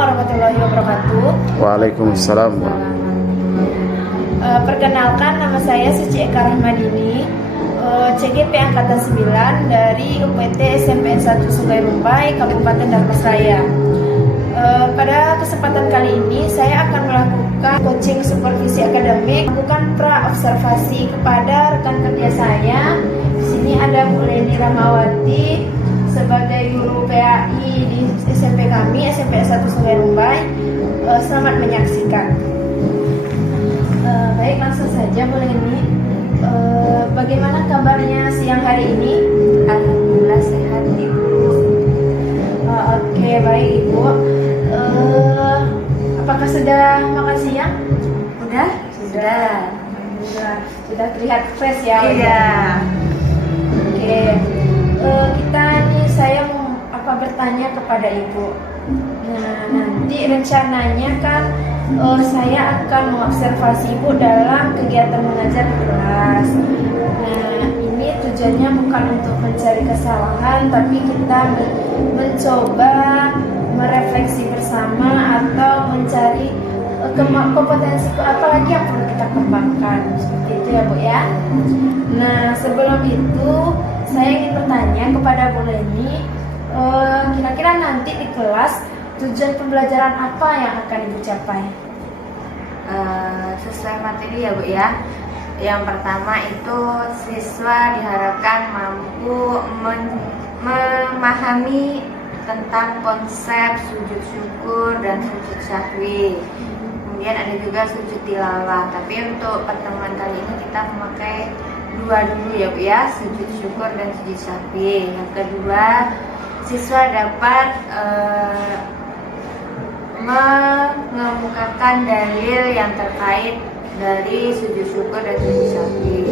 warahmatullahi wabarakatuh. Waalaikumsalam. Perkenalkan, nama saya Suci Eka Rahmadini, CGP Angkatan 9 dari UPT SMPN 1 Sungai Rumbai, Kabupaten Dharmasraya. Pada kesempatan kali ini saya akan melakukan coaching supervisi akademik, melakukan pra-observasi kepada rekan kerja saya. Di sini ada Bu Leni Rahmawati sebagai guru PAI di SMP kami, SMP 1 Sungai Rumbai. Selamat menyaksikan. Baik, langsung saja Bu Leni. Bagaimana kabarnya siang hari ini? Alhamdulillah sehat Ibu. Oke, baik Ibu. Apakah sudah makan siang? Sudah. Sudah terlihat fresh ya. Iya. Oke. Saya mau bertanya kepada Ibu. Nah, nanti rencananya kan saya akan mengobservasi Ibu dalam kegiatan mengajar di kelas. Nah, ini tujuannya bukan untuk mencari kesalahan, tapi kita mencoba merefleksi bersama atau mencari kompetensi apa lagi yang perlu kita kembangkan. Seperti itu ya Bu ya. Nah, sebelum itu saya ingin bertanya kepada Bu Leni, kira-kira nanti di kelas tujuan pembelajaran apa yang akan Ibu capai? Sesuai materi ya Bu ya. Yang pertama itu siswa diharapkan mampu memahami tentang konsep sujud syukur dan sujud syahwi. Kemudian ada juga sujud tilawah. Tapi untuk pertemuan kali ini kita memakai dua dulu ya Bu ya, sujud syukur dan sujud syahwi. Yang kedua, siswa dapat mengemukakan dalil yang terkait dari sujud syukur dan sujud syahwi.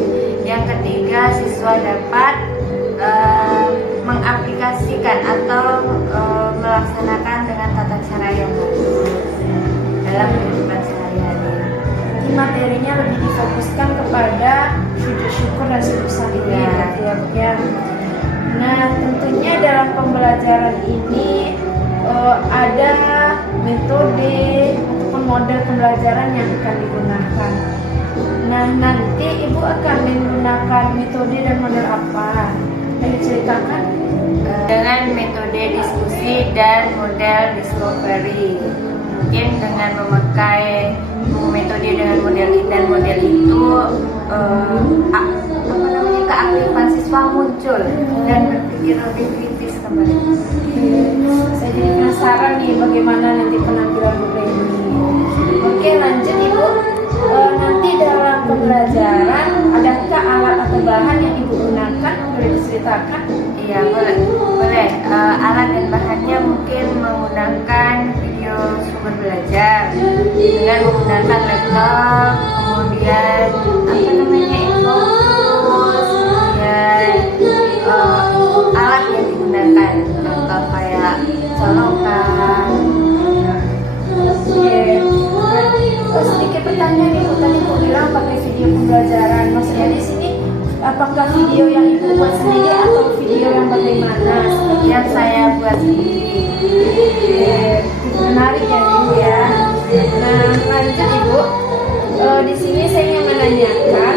Yang ketiga, siswa dapat mengaplikasikan atau melaksanakan dengan tata cara yang bagus dalam kehidupan sehari-hari. Jadi materinya lebih difokuskan kepada sujud syukur dan sujud syahwi ya. Nah, tentunya dalam pembelajaran ini ada metode ataupun model pembelajaran yang akan digunakan. Nah, nanti Ibu akan menggunakan metode dan model apa? Ayo ceritakan. Dengan metode diskusi dan model discovery. Mungkin dengan memakai metode dengan model itu keaktifan siswa muncul dan berpikir lebih kritis kembali. Saya jadi penasaran nih bagaimana nanti penampilan Bu Leni. Oke, lanjut Ibu. Nanti dalam pembelajaran adakah alat atau bahan yang Ibu gunakan? Boleh diceritakan? Iya, boleh. Alat dan bahannya mungkin menggunakan video sumber belajar dengan menggunakan laptop, kemudian infografis, kemudian alat yang digunakan contoh kayak colokan. Sedikit pertanyaan Ibu, tadi Ibu bilang pakai video pembelajaran. Maksudnya di sini apakah video yang Ibu buat sendiri atau video yang bagaimana? Yang saya buat sendiri. Menarik ya Ibu ya. Nah, lanjut Ibu. Di sini saya ingin menanyakan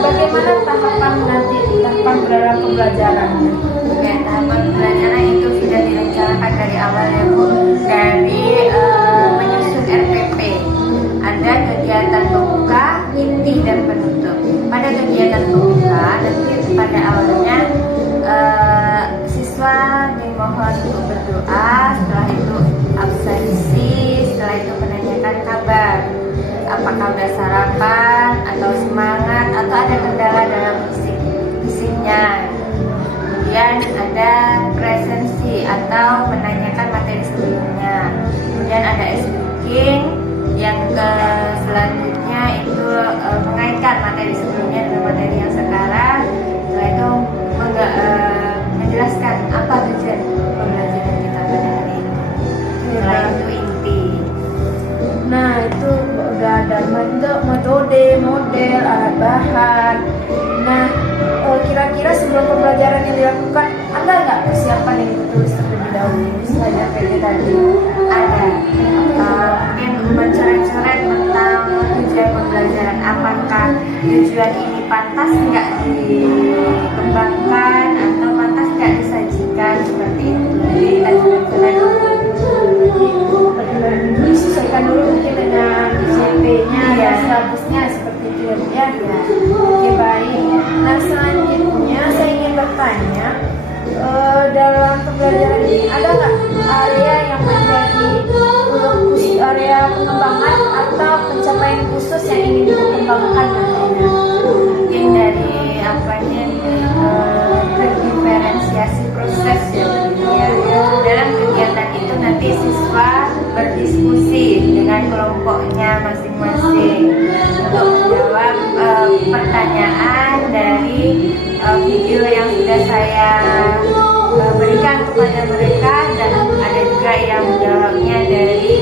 bagaimana tahapan dalam pembelajarannya. Oke, tahapan pembelajaran itu sudah direncanakan dari awal ya Bu. Dari menyusun RPP. Ada kegiatan pembuka, inti dan penutup. Pada kegiatan pembuka nanti pada awalnya siswa dimohon untuk berdoa, setelah itu absensi, setelah itu menanyakan kabar, apakah sudah sarapan atau semangat atau ada kendala dalam fisiknya. Kemudian ada presensi atau menanyakan materi sebelumnya. Kemudian ada speaking yang selanjutnya itu mengaitkan materi sebelumnya dengan materi yang sekarang. Setelah itu menjelaskan apa tujuan pembelajaran kita pada hari ini. Setelah itu inti. Nah, itu udah ada metode, model, alat bahan. Nah, kira-kira sebelum pembelajaran yang dilakukan, ada nggak persiapan yang ditulis terlebih dahulu selain PT tadi? ada mungkin mencoret-coret tentang tujuan pembelajaran, apakah tujuan ini pantas nggak dikembangkan atau pantas nggak disajikan, seperti itu. Jadi kita coret-coret dulu. Disesuaikan dulu mungkin dengan ICP-nya Iya. dan statusnya seperti itu ya. Oke, baik. Nah, selanjutnya saya ingin bertanya, dalam pembelajaran ini ada nggak area yang menjadi area pengembangan atau pencapaian khusus yang ingin dikembangkan nantinya? mungkin dari apanya diferensiasi proses ya, dalam kegiatan itu nanti siswa berdiskusi dengan kelompoknya masing-masing untuk menjawab pertanyaan dari video yang sudah saya berikan kepada mereka, dan ada juga yang menjawabnya dari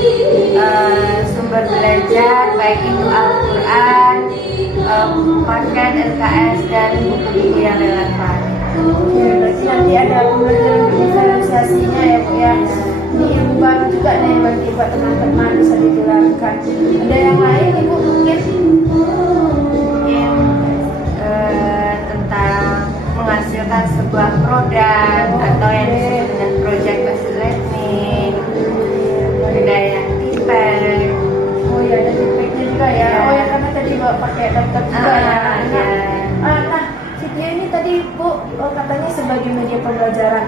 sumber belajar baik itu Al-Quran, paket LKS dan buku-buku yang relevan. Oke, berarti nanti ada pembelajaran diferensiasinya ya Bu ya. Ini ilmu baru juga nih bagi buat teman-teman bisa ditularkan. Ada yang lain Ibu mungkin? Mungkin tentang menghasilkan sebuah produk atau yang disebut dengan project based learning, ada yang feedback. Oh ya, ada feedbacknya juga ya. Oh ya, karena tadi Bapak pakai laptop juga ya. Nah, video ini tadi Bu katanya sebagai media pembelajaran.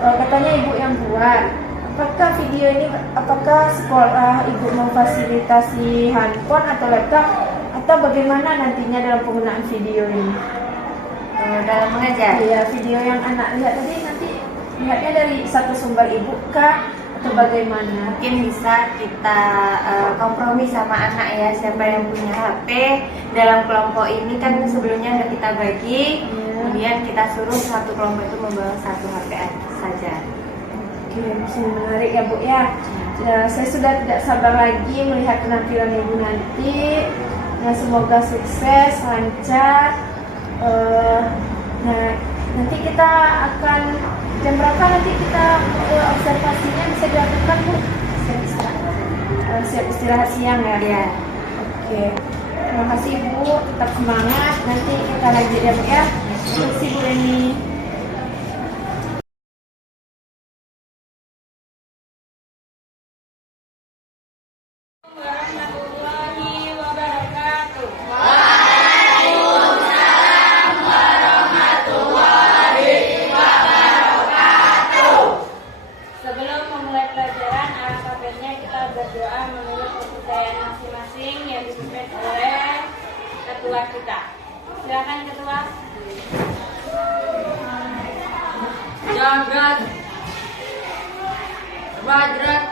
Katanya Ibu yang buat. Apakah video ini, apakah sekolah Ibu memfasilitasi handphone atau laptop atau bagaimana nantinya dalam penggunaan video ini? Dalam mengajar. Iya, video yang anak lihat tadi nanti lihatnya dari satu sumber Ibu kah atau bagaimana? Mungkin bisa kita kompromi sama anak ya, siapa yang punya HP dalam kelompok ini kan sebelumnya udah kita bagi, kemudian kita suruh satu kelompok itu membawa satu HP saja. Oke, menarik ya Bu ya. Saya sudah tidak sabar lagi melihat penampilan Ibu nanti. Nah, semoga sukses, lancar. Nah, nanti kita akan jam berapa nanti kita observasinya bisa dilakukan Bu? Siap istirahat siang ya? Ya. Oke. Terima kasih Bu, tetap semangat. Nanti kita lanjut ya Bu ya. Terima kasih Bu Reni. Sebelum memulai pelajaran, alangkah baiknya kita berdoa menurut kepercayaan masing-masing yang dipimpin oleh ketua kita. Silakan ketua. Jagrat, Badrat,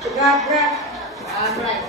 Tegabrat, Amrai.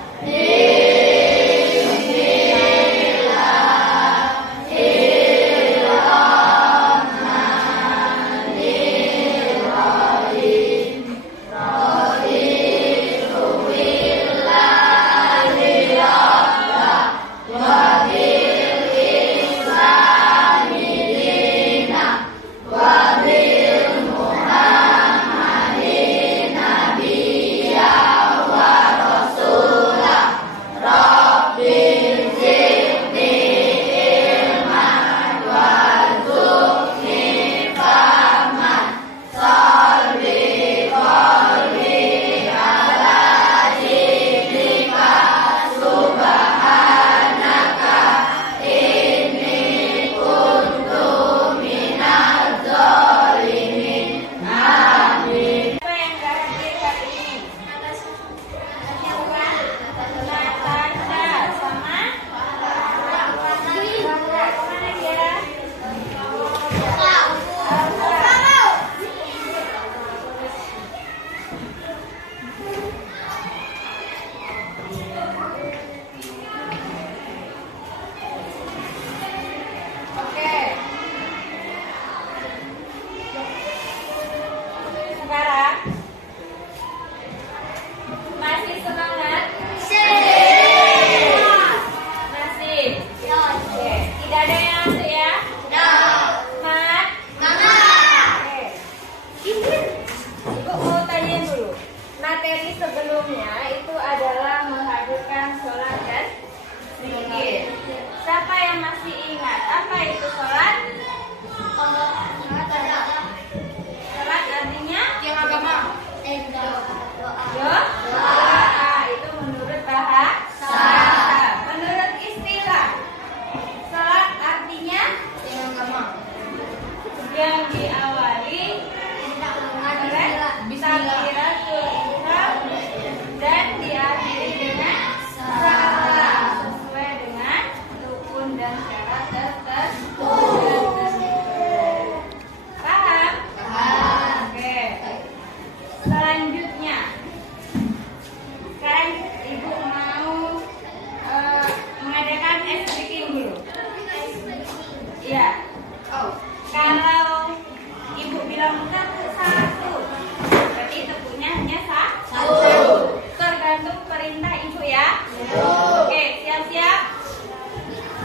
Masih. Oke. Tidak ada yang masuk ya? Mat. materi sebelumnya itu adalah menghadirkan sholat dan zikir. Siapa yang masih ingat apa itu sholat? Sholat artinya Yang agama. doa. Itu menurut bahasa. Menurut istilah, sholat artinya Yang agama. yang diawali oleh takbiratul ihram dan diakhiri dengan salam sesuai dengan rukun dan syarat tertentu. Paham? Oke. Selanjutnya, sekarang ibu mau mengadakan ice breaking dulu. Iya. Kalau ibu bilang satu, berarti tepuknya hanya satu. Tergantung perintah ibu ya. Oke, siap-siap?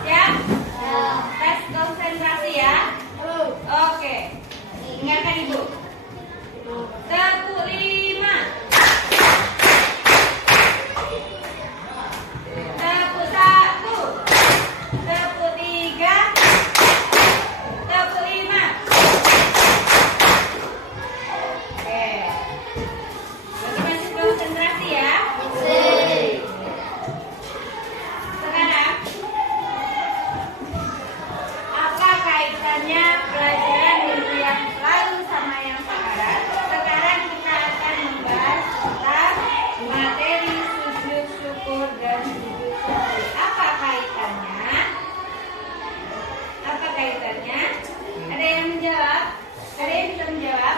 Siap? Tes konsentrasi ya. Oke, dengarkan ibu. Tepuk 5. Tepuk 1. Tepuk 3. Tepuk 5. Oke. Berarti masih konsentrasi ya. Sekarang, apa kaitannya pelajaran minggu yang lalu sama yang sekarang? Sekarang kita akan membahas tentang materi sujud syukur dan sujud syahri. Apa kaitannya? Apa kaitannya? Ada yang menjawab? Ada yang bisa menjawab?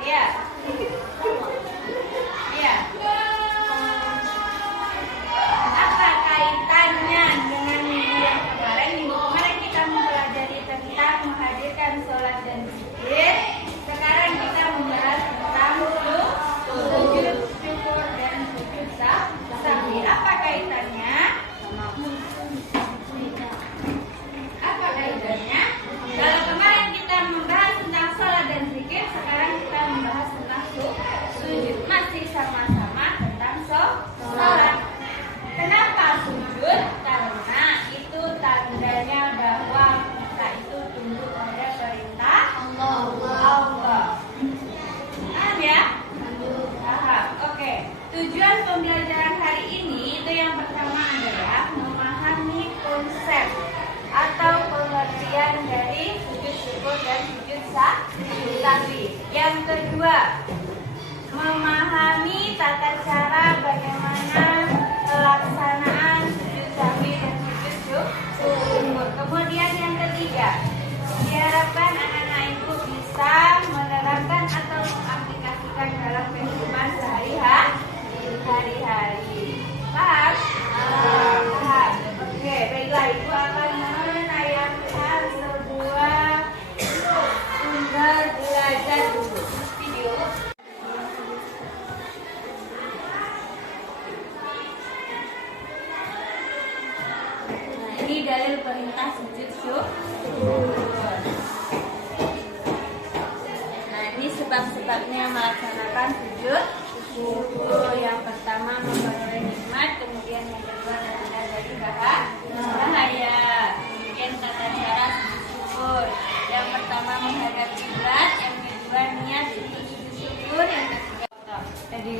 Iya. Iya. Apa kaitannya dengan minggu yang kemarin? Minggu kemarin kita mempelajari tentang menghadirkan sholat dan zikir. Sekarang kita membahas tentang sujud syukur dan sujud sahwi. Apa kaitannya? Apa kaitannya? Kalau kemarin kita membahas tentang sholat dan zikir, sekarang kita membahas tentang sujud. Masih sama-sama tentang sholat. Kenapa sujud? Karena itu tandanya bahwa kita itu tunduk pada perintah Allah. Paham ya? Paham. Oke. Tujuan pembelajaran hari ini itu yang pertama adalah memahami konsep atau pengertian dari sujud syukur dan sujud sahwi. Yang kedua, memahami tata cara bagaimana pelaksanaan sujud sahwi dan sujud syukur. Kemudian yang ketiga, diharapkan anak-anak ibu bisa menerapkan atau mengaplikasikan dalam kehidupan sehari-hari. Paham? Paham. Oke, baiklah, ibu akan menayangkan sebuah sumber belajar dulu. Video. Nah, ini dalil perintah sujud syukur. Nah, ini sebab-sebabnya melaksanakan sujud syukur. Yang pertama memperoleh nikmat, kemudian yang kedua terhindar dari bahaya. Kemudian tata cara sujud syukur. Yang pertama menghadap kiblat, yang kedua niat sujud syukur, yang ketiga. Jadi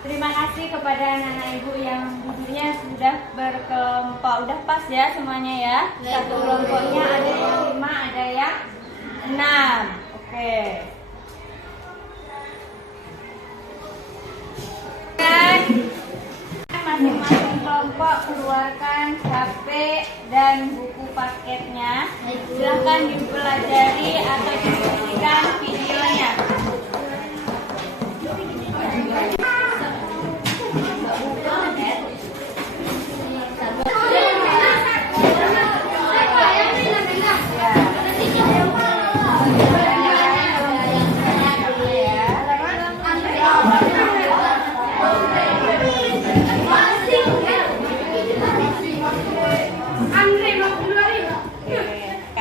terima kasih kepada anak-anak ibu yang duduknya sudah berkelompok. Udah pas ya semuanya ya. Satu kelompoknya ada yang 5, ada yang 6. Oke. Dan masing-masing kelompok keluarkan HP dan buku paketnya. Silahkan dipelajari atau diskusikan videonya.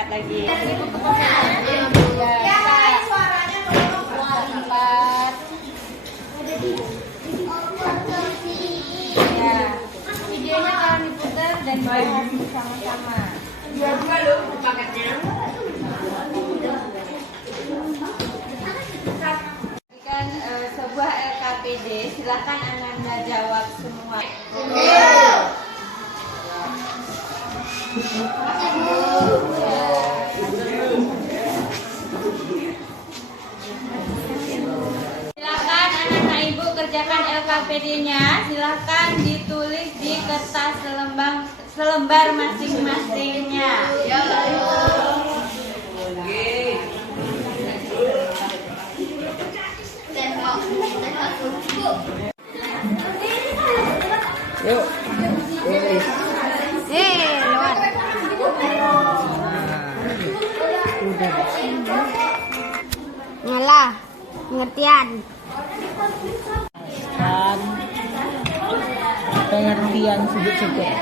Lagi. dan bahas bersama-sama. Berikan sebuah LKPD, silakan Ananda jawab semua. Silakan anak-anak ibu kerjakan LKPD-nya. Silakan ditulis di kertas selembar masing-masingnya. Yuk. Tulis. Lewat. Ngalah, pengertian. Dan pengertian sudut-sudut.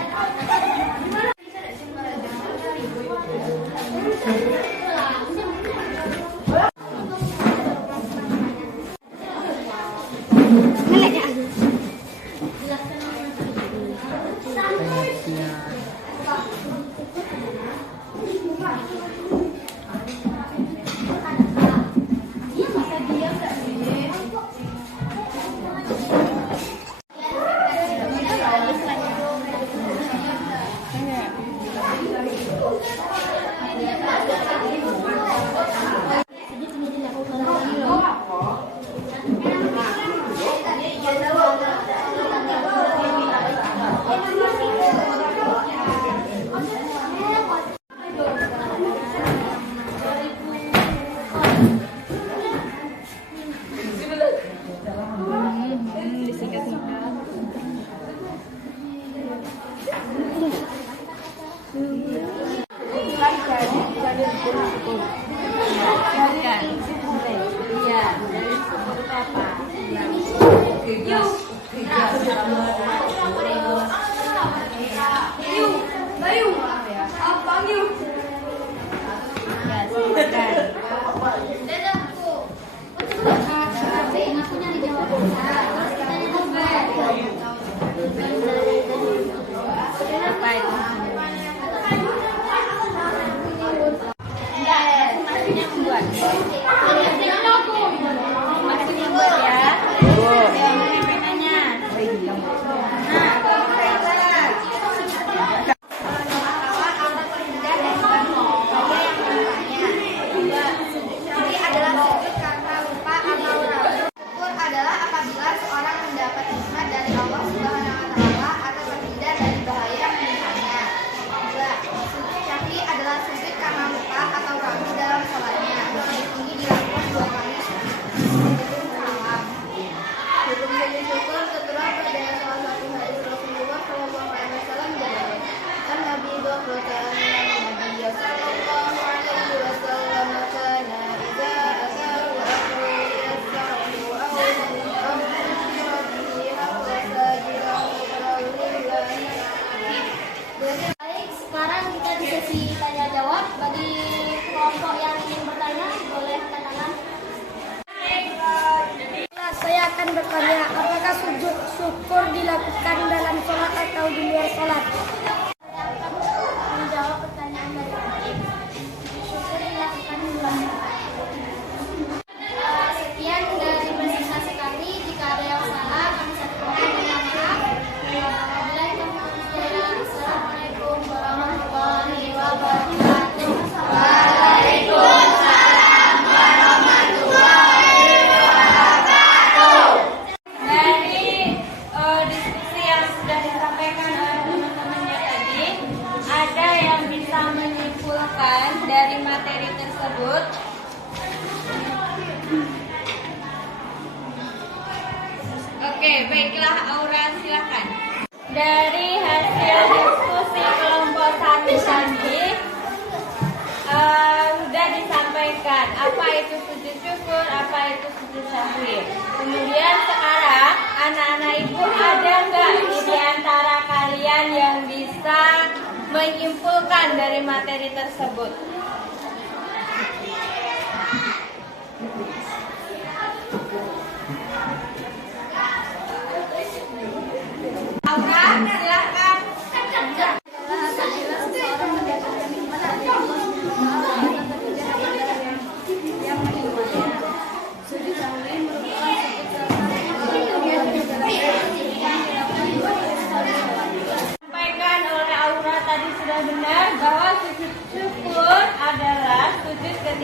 Oke, baiklah Aura, silakan. Dari hasil diskusi kelompok 1 tadi sudah disampaikan apa itu sujud syukur, apa itu sujud syahwir. Kemudian sekarang anak-anak ibu ada nggak di antara kalian yang bisa menyimpulkan dari materi tersebut? Aura, silakan.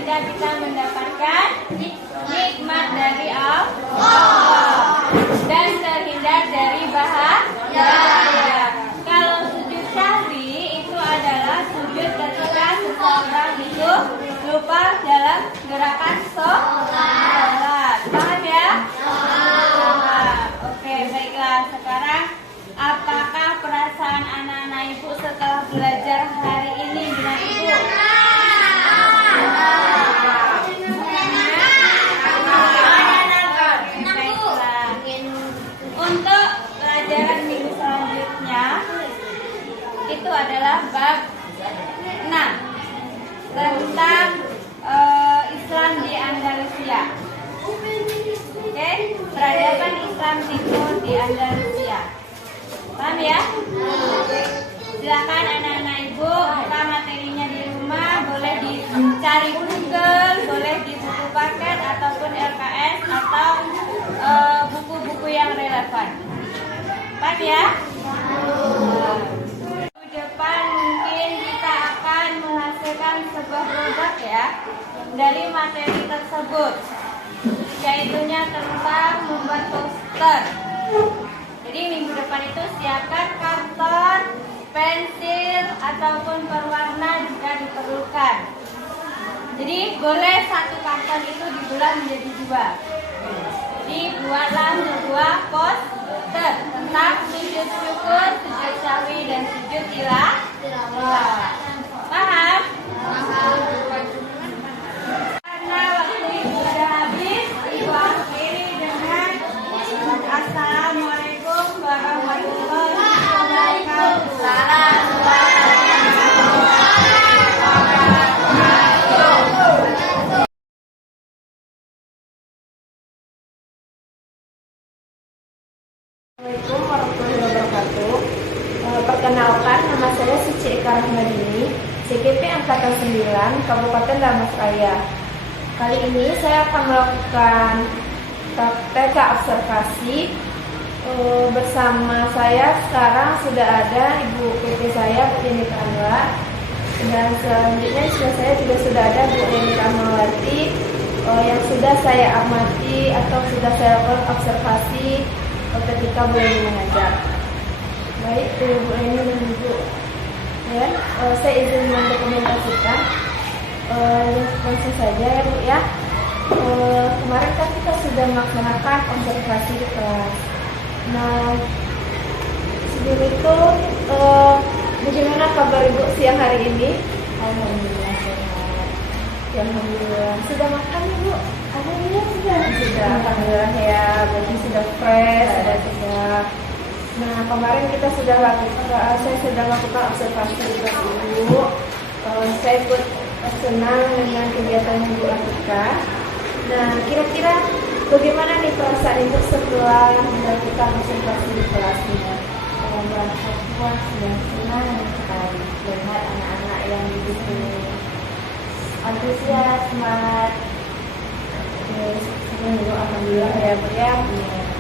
tidak bisa mendapatkan nikmat dari Allah dan terhindar dari bahaya. Kalau sujud sahwi itu adalah sujud ketika seseorang itu lupa dalam gerakan sholat. Paham ya? Oke, baiklah. Sekarang apakah perasaan anak-anak ibu setelah belajar hari ini dengan ibu? Untuk pelajaran minggu selanjutnya itu adalah bab 6 tentang Islam di Andalusia. Oke, peradaban Islam timur di Andalusia. Paham ya? Silakan anak-anak ibu buka materinya di rumah, boleh dicari Google, boleh di buku paket ataupun LKS atau buku-buku yang relevan. Paham ya? Minggu depan mungkin kita akan menghasilkan sebuah produk ya dari materi tersebut, yaitunya tentang membuat poster. Jadi minggu depan itu siapkan karton, pensil ataupun perwarna jika diperlukan. Jadi boleh satu karton itu dibelah menjadi 2. Jadi buatlah sebuah poster tentang sujud syukur, sujud sahwi dan sujud tilawah. Paham? Karena waktu ibu sudah habis, ibu akhiri dengan Assalamualaikum warahmatullahi wabarakatuh. Assalamualaikum warahmatullahi wabarakatuh. Perkenalkan, nama saya Suci Eka Rahmadini, CGP Angkatan 9, Kabupaten Damas Raya. Kali ini saya akan melakukan TK observasi. Bersama saya sekarang sudah ada Ibu PP saya, Bu Yeni Anwar, dan selanjutnya saya juga sudah ada Bu Yeni Anwar yang sudah saya amati atau sudah saya lakukan observasi ketika Bu Yeni mengajar. Baik, Bu Yeni dan Ibu, ya, saya izin mendokumentasikan. Langsung saja ya Bu ya. Kemarin kan kita sudah melaksanakan observasi di kelas. Nah, sebelum itu bagaimana kabar Ibu siang hari ini? Alhamdulillah sehat. Alhamdulillah. Sudah makan Ibu? Alhamdulillah sudah. Alhamdulillah ya. Berarti sudah fresh, sudah segar. Nah, kemarin kita sudah lakukan, saya sudah lakukan observasi di kelas Ibu. Saya ikut senang dengan kegiatan yang Ibu lakukan. Nah, kira-kira bagaimana nih perasaan Ibu setelah melakukan observasi di kelasnya? Merasa puas dan senang sekali melihat anak-anak yang di sini antusias, semangat. Alhamdulillah ya Bu ya.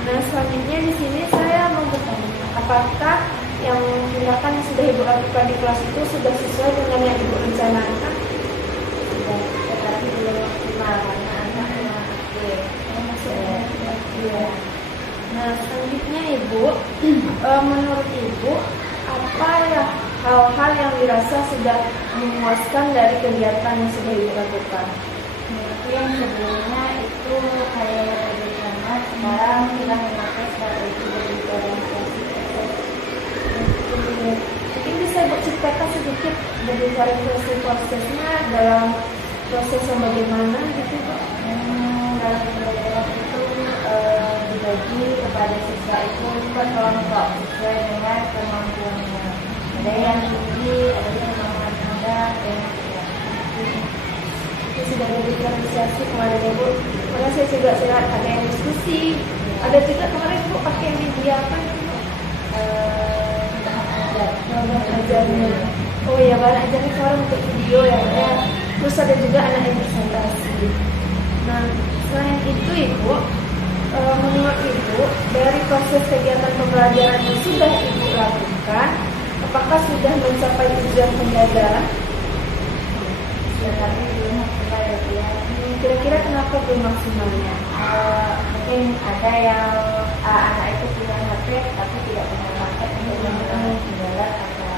Nah, selanjutnya di sini saya mau bertanya, apakah yang tindakan yang sudah Ibu lakukan di kelas itu sudah sesuai dengan yang Ibu rencanakan? Sudah, tetapi belum optimal karena anak-anak aktif. Ya. Nah, selanjutnya Ibu, menurut Ibu, apa ya hal-hal yang dirasa sudah memuaskan dari kegiatan yang sudah Ibu lakukan? Mungkin sebelumnya itu kayak bersama, sekarang kita memakai strategi berdifferensiasi. Mungkin bisa Ibu ceritakan sedikit berdifferensiasi prosesnya dalam proses yang bagaimana gitu Pak? Dalam pembelajaran itu dibagi kepada siswa itu per kelompok sesuai dengan kemampuannya. Ada yang tinggi, ada yang rendah, ada yang tidak. Itu sudah berdifferensiasi kemarin Ibu. Karena saya juga lihat ada yang diskusi, ada juga kemarin Ibu pakai media apa Ibu? Bahan ajarnya. Oh ya, bahan ajarnya sekarang untuk video ya. Terus ada juga anak yang presentasi. Nah, selain itu Ibu, menurut Ibu dari proses kegiatan pembelajaran yang sudah Ibu lakukan, apakah sudah mencapai tujuan pembelajaran? Tetapi belum sampai ya. berapa tuh maksimalnya? Mungkin ada yang anak itu punya HP tapi tidak punya paket untuk menggunakan kendala atau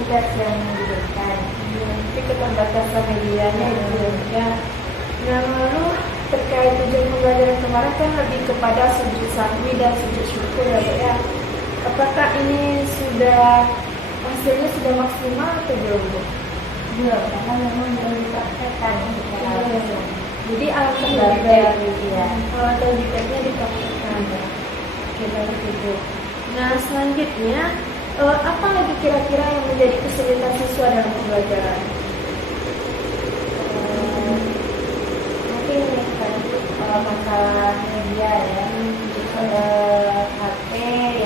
tugas yang diberikan. Tapi keterbatasan medianya itu ya. Nah, lalu terkait tujuan pembelajaran kemarin kan lebih kepada sujud sahwi dan sujud syukur ya Bu ya. Apakah ini sudah hasilnya sudah maksimal atau belum Bu? Belum, karena memang belum dipraktekkan secara langsung. Jadi alangkah lebih Belajar baik ya. kalau lebih baiknya dipraktekkan. Oke, baik Ibu. Nah, selanjutnya apa lagi kira-kira yang menjadi kesulitan siswa dalam pembelajaran? Mungkin tadi masalah media ya, HP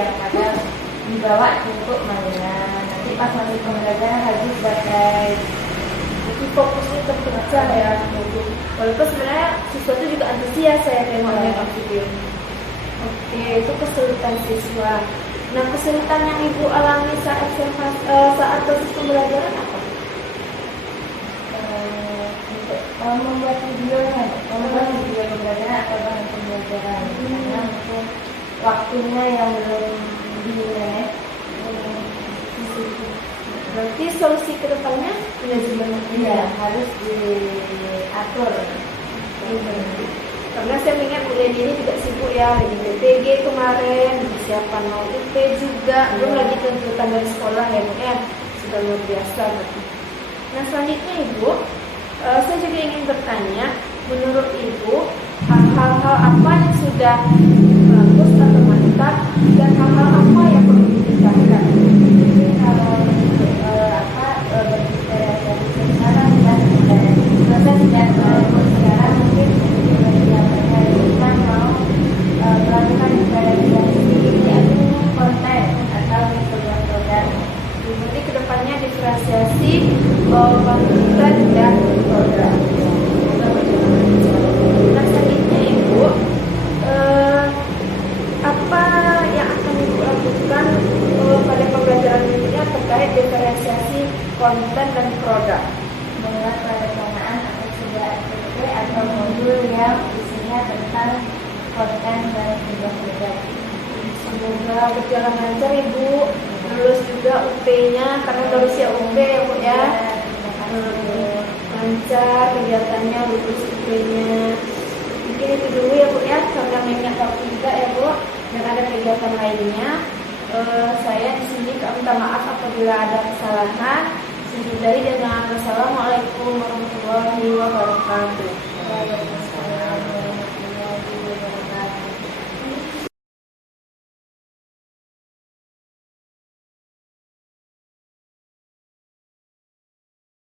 yang kadang dibawa untuk mainan. Nanti pas masuk pembelajaran habis bagai Jadi fokusnya terpecah ya. Walaupun sebenarnya siswa itu juga antusias saya tengoknya Pak Video. Oke, itu kesulitan siswa. Nah, kesulitan yang Ibu alami saat proses pembelajaran apa? untuk membuat video pembelajaran atau bahan pembelajaran karena mungkin waktunya yang belum di-manage. Berarti solusi kedepannya Iya, harus diatur. Karena saya mengingat bulan ini juga sibuk ya, lagi PPG kemarin, persiapan mau UP juga, belum lagi tuntutan dari sekolah ya Bu ya, sudah luar biasa. Nah, selanjutnya Ibu, saya juga ingin bertanya, menurut Ibu hal-hal apa yang sudah bagus atau mantap dan hal-hal apa yang perlu ditingkatkan? Jadi kalau berbicara dari sekarang dan proses dan sekarang mungkin yang kita mau melakukan diferensiasi konten atau program. Jadi kedepannya diferensiasi konten dan program. Nah, selanjutnya Ibu, apa yang akan Ibu lakukan pada pembelajaran berikutnya terkait diferensiasi konten dan produk? Membuat perencanaan atau sebuah aktivitas atau modul yang isinya tentang konten dan program. Semoga berjalan lancar Ibu, lulus juga UP-nya karena baru siap UP ya Bu ya. Lancar kegiatannya, lulus UP-nya. Mungkin itu dulu ya Bu ya, karena mengingat waktu juga ya Bu, dan ada kegiatan lainnya. Saya di sini minta maaf apabila ada kesalahan. Dari dan Assalamualaikum warahmatullahi wabarakatuh.